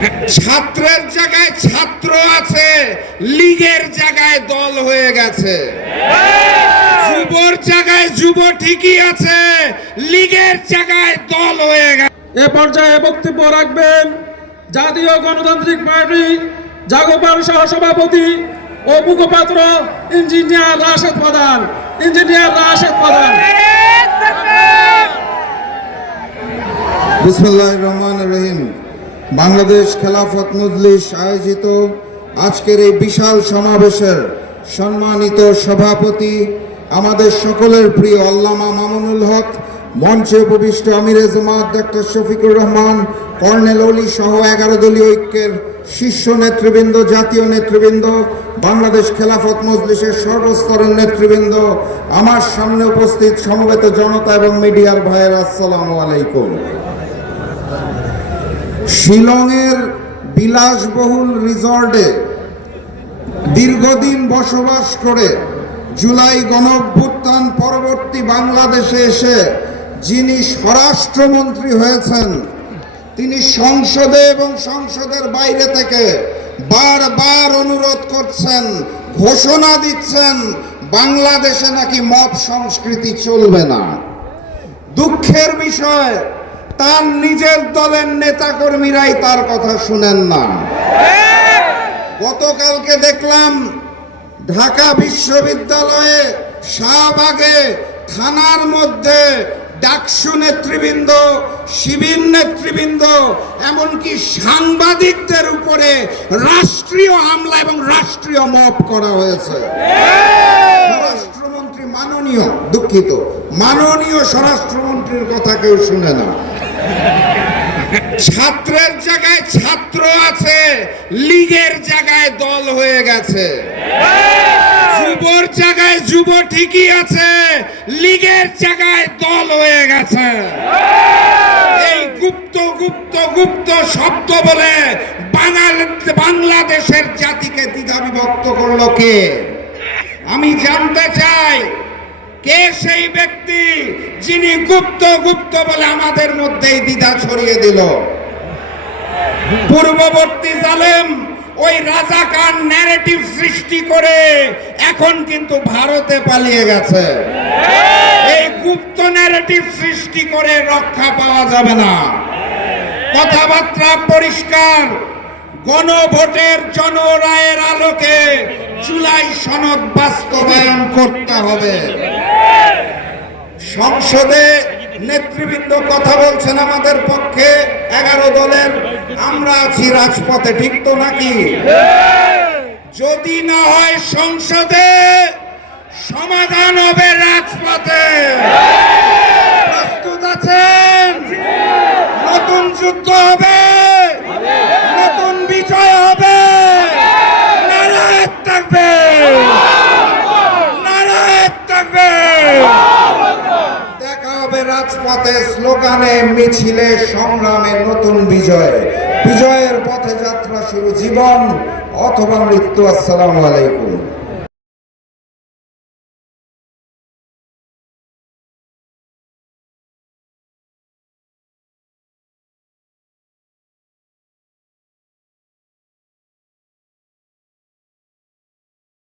ছাত্রের জায়গায় ছাত্র আছে, লীগের জায়গায় দল হয়ে গেছে। যুবর জায়গায় যুব ঠিকই আছে, লীগের জায়গায় দল হয়ে গেছে। এ পর্যায়ে বক্তব্য রাখবেন জাতীয় গণতান্ত্রিক পার্টি জাগোপাল সহসভাপতি ও মুখপাত্র ইঞ্জিনিয়ার রাশেদ প্রধান। বিসমিল্লাহির রহমানির রহিম। বাংলাদেশ খেলাফত মজলিস আয়োজিত আজকের এই বিশাল সমাবেশের সম্মানিত সভাপতি, আমাদের সকলের প্রিয় আল্লামা মামুনুল হক, মঞ্চে উপবিষ্ট আমিরে জামাত ডক্টর শফিকুর রহমান, কর্নেল অলি সহ 11 দলীয় ঐক্যের শীর্ষ নেতৃবৃন্দ, জাতীয় নেতৃবৃন্দ, বাংলাদেশ খেলাফত মজলিসের সর্বস্তরের নেতৃবৃন্দ, আমার সামনে উপস্থিত সমবেত জনতা এবং মিডিয়ার ভাইয়েরা, আসসালামু আলাইকুম। শিলংয়ের বিলাসবহুল রিসর্টে দীর্ঘদিন বসবাস করে জুলাই গণঅভ্যুত্থান পরবর্তী বাংলাদেশে এসে যিনি স্বরাষ্ট্রমন্ত্রী হয়েছেন, তিনি সংসদে এবং সংসদের বাইরে থেকে বারবার অনুরোধ করছেন, ঘোষণা দিচ্ছেন বাংলাদেশে নাকি মব সংস্কৃতি চলবে না। দুঃখের বিষয়, তার নিজের দলের নেতাকর্মীরাই তার কথা শুনেন না। গতকালকে দেখলাম ঢাকা বিশ্ববিদ্যালয়ে শাহবাগে থানার মধ্যে ডাকসু নেতৃবৃন্দ, শিবির নেতৃবৃন্দ, এমনকি সাংবাদিকদের উপরে রাষ্ট্রীয় হামলা এবং রাষ্ট্রীয় মব করা হয়েছে। স্বরাষ্ট্রমন্ত্রী মাননীয় স্বরাষ্ট্রমন্ত্রীর কথা কেউ শুনে না। ছাত্রের জায়গায় ছাত্র আছে, লীগের জায়গায় দল হয়ে গেছে। যুবর জায়গায় যুব ঠিকই আছে, লীগের জায়গায় দল হয়ে গেছে। এই গুপ্ত গুপ্ত গুপ্ত শব্দ বলে বাংলাদেশের জাতিকে দ্বিধা বিভক্ত করলো কে? আমি জানতে চাই, কে সেই ব্যক্তি যিনি গুপ্ত গুপ্ত বলে আমাদের মধ্যেই দ্বিধা ছড়িয়ে দিল? পূর্ববর্তী জালেম ওই রাজাকার ন্যারেটিভ সৃষ্টি করে এখন কিন্তু ভারতে পালিয়ে গেছে। এই গুপ্ত ন্যারেটিভ সৃষ্টি করে রক্ষা পাওয়া যাবে না। কথাবার্তা পরিষ্কার, গণভোটের জনরায়ের আলোকে জুলাই সনদ বাস্তবায়ন করতে হবে। সংসদে নেতৃবৃন্দ কথা বলছেন আমাদের পক্ষে, 11 দলের, আমরা আছি রাজপথে, ঠিক তো নাকি? যদি না হয় সংসদে, সমাধান হবে রাজপথে। প্রস্তুত আছেন? নতুন যুদ্ধ হবে, নতুন বিজয় হবে। নারায়ে তাকবীর, নারায়ে তাকবীর। দেখা হবে রাজপথে, স্লোগানে, মিছিলে, সংগ্রামে নতুন বিজয়। বিজয়ের পথে যাত্রা শুরু, জীবন অথবা মৃত্যু। আসসালামু আলাইকুম।